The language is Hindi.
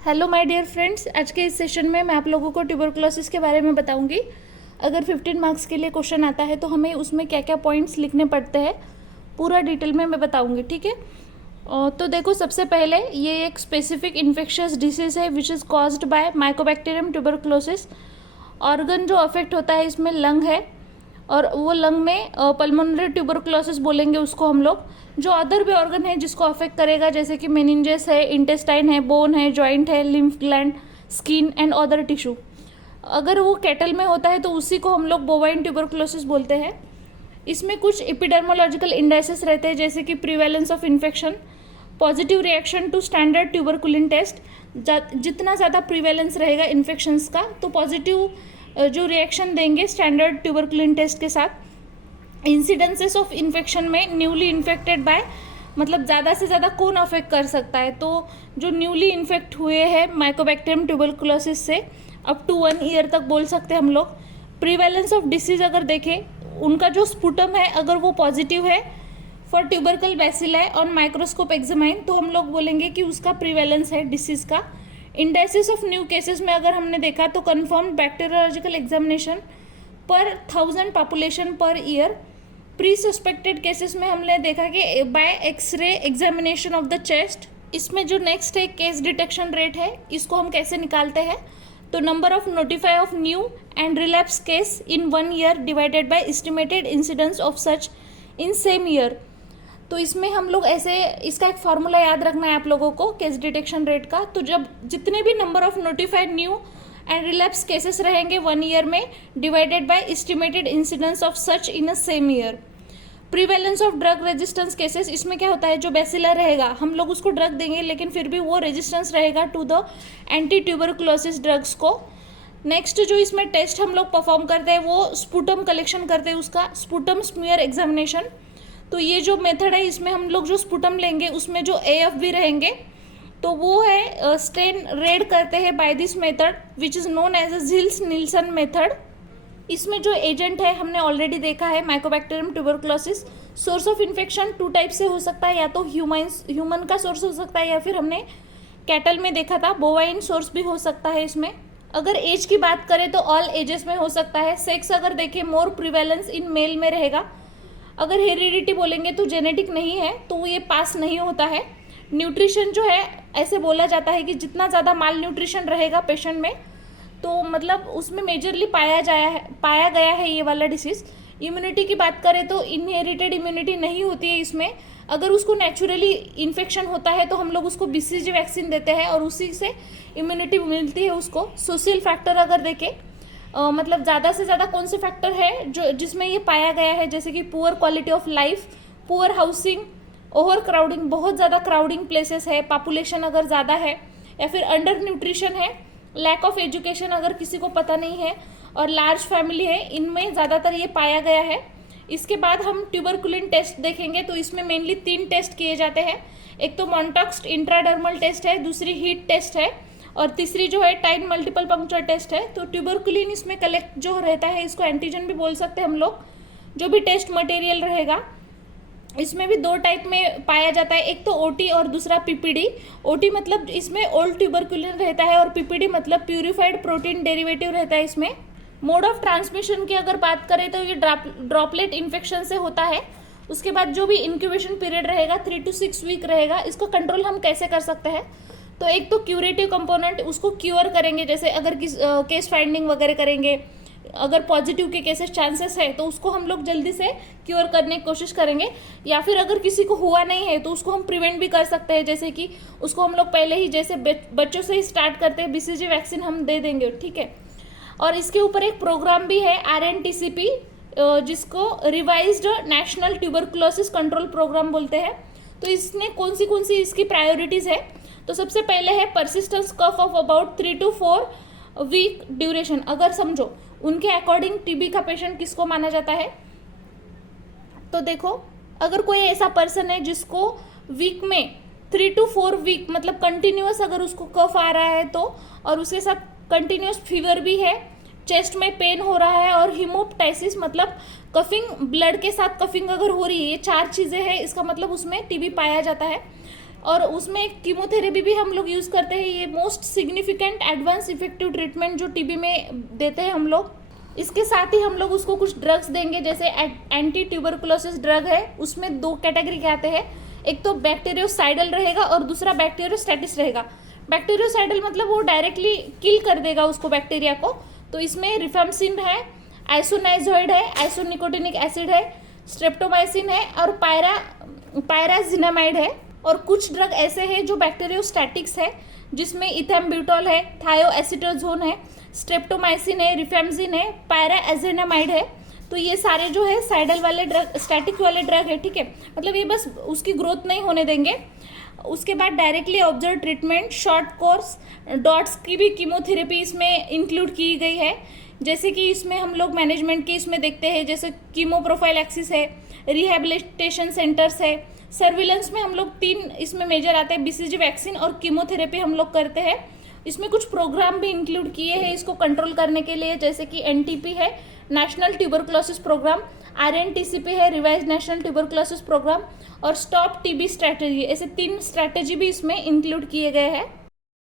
हेलो माय डियर फ्रेंड्स, आज के इस सेशन में मैं आप लोगों को ट्यूबरकुलोसिस के बारे में बताऊंगी। अगर 15 मार्क्स के लिए क्वेश्चन आता है तो हमें उसमें क्या क्या पॉइंट्स लिखने पड़ते हैं पूरा डिटेल में मैं बताऊंगी, ठीक है। तो देखो, सबसे पहले ये एक स्पेसिफिक इन्फेक्शियस डिसीज़ है which is caused by Mycobacterium tuberculosis. Organ जो अफेक्ट होता है इसमें लंग है, और वो लंग में पल्मोनरी ट्यूबरकुलोसिस बोलेंगे उसको हम लोग। जो अदर भी ऑर्गन है जिसको अफेक्ट करेगा, जैसे कि मेनिंजेस है, इंटेस्टाइन है, बोन है, जॉइंट है, lymph gland, skin and other tissue. अगर वो कैटल में होता है तो उसी को हम लोग बोवाइन ट्यूबरकुलोसिस बोलते हैं। इसमें कुछ एपिडर्मोलॉजिकल इंडाइसेस रहते हैं, जैसे कि prevalence of infection, positive reaction to standard tuberculin test. जितना ज़्यादा प्रीवेलेंस रहेगा इन्फेक्शंस का तो पॉजिटिव जो रिएक्शन देंगे स्टैंडर्ड ट्यूबरकुलिन टेस्ट के साथ। इंसिडेंसेस ऑफ इन्फेक्शन में न्यूली इन्फेक्टेड बाय, मतलब ज़्यादा से ज़्यादा कौन अफेक्ट कर सकता है, तो जो न्यूली इन्फेक्ट हुए हैं माइकोबैक्टीरियम ट्यूबरकुलोसिस से अप टू 1 ईयर तक बोल सकते हैं हम लोग। प्रीवेलेंस ऑफ डिसीज़ अगर देखें, उनका जो स्पुटम है अगर वो पॉजिटिव है for tubercle bacilli on microscope examine, तो हम लोग बोलेंगे कि उसका प्रीवेलेंस है डिसीज़ का। इंडाइसिस ऑफ न्यू केसेस में अगर हमने देखा तो कन्फर्म्ड बैक्टीरियोलॉजिकल एग्जामिनेशन पर 1000 population per year. Pre suspected cases में हमने देखा कि by x-ray examination of the chest. इसमें जो नेक्स्ट है केस डिटेक्शन रेट है, इसको हम कैसे निकालते हैं, तो number of notify of new and relapse case in 1 year divided by estimated incidence of such in same year. तो इसमें हम लोग ऐसे, इसका एक फार्मूला याद रखना है आप लोगों को केस डिटेक्शन रेट का। तो जब जितने भी number of notified new and relapse cases रहेंगे 1 ईयर में divided by estimated incidence of such in a same year. Prevalence of drug resistance cases, इसमें क्या होता है, जो बेसिलर रहेगा हम लोग उसको ड्रग देंगे लेकिन फिर भी वो रेजिस्टेंस रहेगा to the anti tuberculosis drugs को। नेक्स्ट जो इसमें टेस्ट हम लोग परफॉर्म करते हैं वो स्पुटम कलेक्शन करते हैं, उसका स्पुटम स्मीयर एग्जामिनेशन। तो ये जो मेथड है इसमें हम लोग जो स्पुटम लेंगे उसमें जो एएफ भी रहेंगे, तो वो है स्टेन रेड करते हैं by this method which is known as a Ziehl Neelsen method. इसमें जो एजेंट है हमने ऑलरेडी देखा है mycobacterium tuberculosis. Source of infection 2 type से हो सकता है, या तो ह्यूमन का सोर्स हो सकता है या फिर हमने कैटल में देखा था बोवाइन सोर्स भी हो सकता है इसमें। अगर एज की बात करें तो ऑल एजेस में हो सकता है। सेक्स अगर देखें मोर प्रिवेलेंस इन मेल में रहेगा। अगर हेरिडिटी बोलेंगे तो जेनेटिक नहीं है तो ये पास नहीं होता है। न्यूट्रिशन जो है, ऐसे बोला जाता है कि जितना ज़्यादा माल न्यूट्रिशन रहेगा पेशेंट में तो मतलब उसमें मेजरली पाया गया है ये वाला डिसीज़। इम्यूनिटी की बात करें तो इनहेरिटेड इम्यूनिटी नहीं होती है इसमें। अगर उसको नेचुरली इन्फेक्शन होता है तो हम लोग उसको बीसीजी वैक्सीन देते हैं और उसी से इम्यूनिटी मिलती है उसको। सोशल फैक्टर अगर देखें, मतलब ज़्यादा से ज़्यादा कौन से फैक्टर है जो जिसमें ये पाया गया है, जैसे कि poor quality of life, poor housing, over crowding, बहुत ज़्यादा क्राउडिंग प्लेसेस है, पॉपुलेशन अगर ज़्यादा है, या फिर अंडर न्यूट्रिशन है, लैक ऑफ एजुकेशन अगर किसी को पता नहीं है, और लार्ज फैमिली है, इनमें ज़्यादातर ये पाया गया है। इसके बाद हम ट्यूबरकुलिन टेस्ट देखेंगे तो इसमें मेनली 3 टेस्ट किए जाते हैं। एक तो मॉन्टॉक्स इंट्राडर्मल टेस्ट है, दूसरी हीट टेस्ट है, और तीसरी जो है टाइम मल्टीपल पंक्चर टेस्ट है। तो ट्यूबरकुलिन इसमें कलेक्ट जो रहता है, इसको एंटीजन भी बोल सकते हैं हम लोग। जो भी टेस्ट मटेरियल रहेगा इसमें भी 2 टाइप में पाया जाता है, एक तो ओटी और दूसरा पीपीडी। ओटी मतलब इसमें ओल्ड ट्यूबरकुलिन रहता है और पीपीडी मतलब प्यूरिफाइड प्रोटीन डेरिवेटिव रहता है इसमें। मोड ऑफ ट्रांसमिशन की अगर बात करें तो ये ड्रॉपलेट इन्फेक्शन से होता है। उसके बाद जो भी इंक्यूबेशन पीरियड रहेगा 3 to 6 वीक रहेगा। इसको कंट्रोल हम कैसे कर सकते हैं, तो एक तो क्यूरेटिव कंपोनेंट, उसको क्योर करेंगे, जैसे अगर केस फाइंडिंग वगैरह करेंगे, अगर पॉजिटिव के केसेस चांसेस है तो उसको हम लोग जल्दी से क्योर करने की कोशिश करेंगे। या फिर अगर किसी को हुआ नहीं है तो उसको हम प्रिवेंट भी कर सकते हैं, जैसे कि उसको हम लोग पहले ही जैसे बच्चों से ही स्टार्ट करते हैं, बीसीजी वैक्सीन हम दे देंगे, ठीक है। और इसके ऊपर एक प्रोग्राम भी है RNTCP, जिसको revised national tuberculosis control programme बोलते हैं। तो इसमें कौन सी इसकी प्रायोरिटीज़ है, तो सबसे पहले है persistence cough of about 3 to 4 week duration. अगर समझो उनके अकॉर्डिंग टीबी का पेशेंट किसको माना जाता है, तो देखो अगर कोई ऐसा पर्सन है जिसको वीक में 3 to 4 वीक मतलब कंटिन्यूस अगर उसको कफ आ रहा है तो, और उसके साथ कंटिन्यूस फीवर भी है, चेस्ट में पेन हो रहा है, और हिमोप्टाइसिस मतलब कफिंग, ब्लड के साथ कफिंग अगर हो रही है, ये 4 चीज़ें हैं, इसका मतलब उसमें टीबी पाया जाता है। और उसमें कीमोथेरेपी भी हम लोग यूज़ करते हैं। ये most significant advance effective treatment जो टीबी में देते हैं हम लोग। इसके साथ ही हम लोग उसको कुछ ड्रग्स देंगे, जैसे एंटी ट्यूबरकुलोसिस ड्रग है, उसमें 2 कैटेगरी के आते हैं। एक तो बैक्टीरियोसाइडल रहेगा और दूसरा बैक्टीरियोस्टैटिस रहेगा। बैक्टीरियोसाइडल मतलब वो डायरेक्टली किल कर देगा उसको, बैक्टीरिया को। तो इसमें रिफेम्सिन है, आइसोनाइजोइड है, आइसोनिकोटिनिक एसिड है, स्ट्रेप्टोमाइसिन है और पायराजिनामाइड है। और कुछ ड्रग ऐसे हैं जो बैक्टीरियोस्टैटिक्स है, जिसमें इथेम्ब्यूटॉल है, थायोएसिटोजोन है, स्ट्रेप्टोमाइसिन है, रिफेम्सिन है, पायराजिनामाइड है। तो ये सारे जो है साइडल वाले ड्रग, स्टैटिक वाले ड्रग है, ठीक है। मतलब ये बस उसकी ग्रोथ नहीं होने देंगे। उसके बाद directly observe treatment, short course dots की भी कीमोथेरेपी इसमें इंक्लूड की गई है। जैसे कि इसमें हम लोग मैनेजमेंट की इसमें देखते हैं, जैसे कीमो प्रोफाइलैक्सिस है, रिहैबिलिटेशन सेंटर्स है। सर्विलेंस में हम लोग 3 इसमें मेजर आते हैं, बीसीजी वैक्सीन और कीमोथेरेपी हम लोग करते हैं। इसमें कुछ प्रोग्राम भी इंक्लूड किए हैं इसको कंट्रोल करने के लिए, जैसे कि एनटीपी है, नेशनल ट्यूबरकुलोसिस प्रोग्राम, आरएनटीसीपी है, रिवाइज नेशनल ट्यूबरकुलोसिस प्रोग्राम, और स्टॉप टीबी स्ट्रैटेजी। ऐसे 3 स्ट्रैटेजी भी इसमें इंक्लूड किए गए हैं।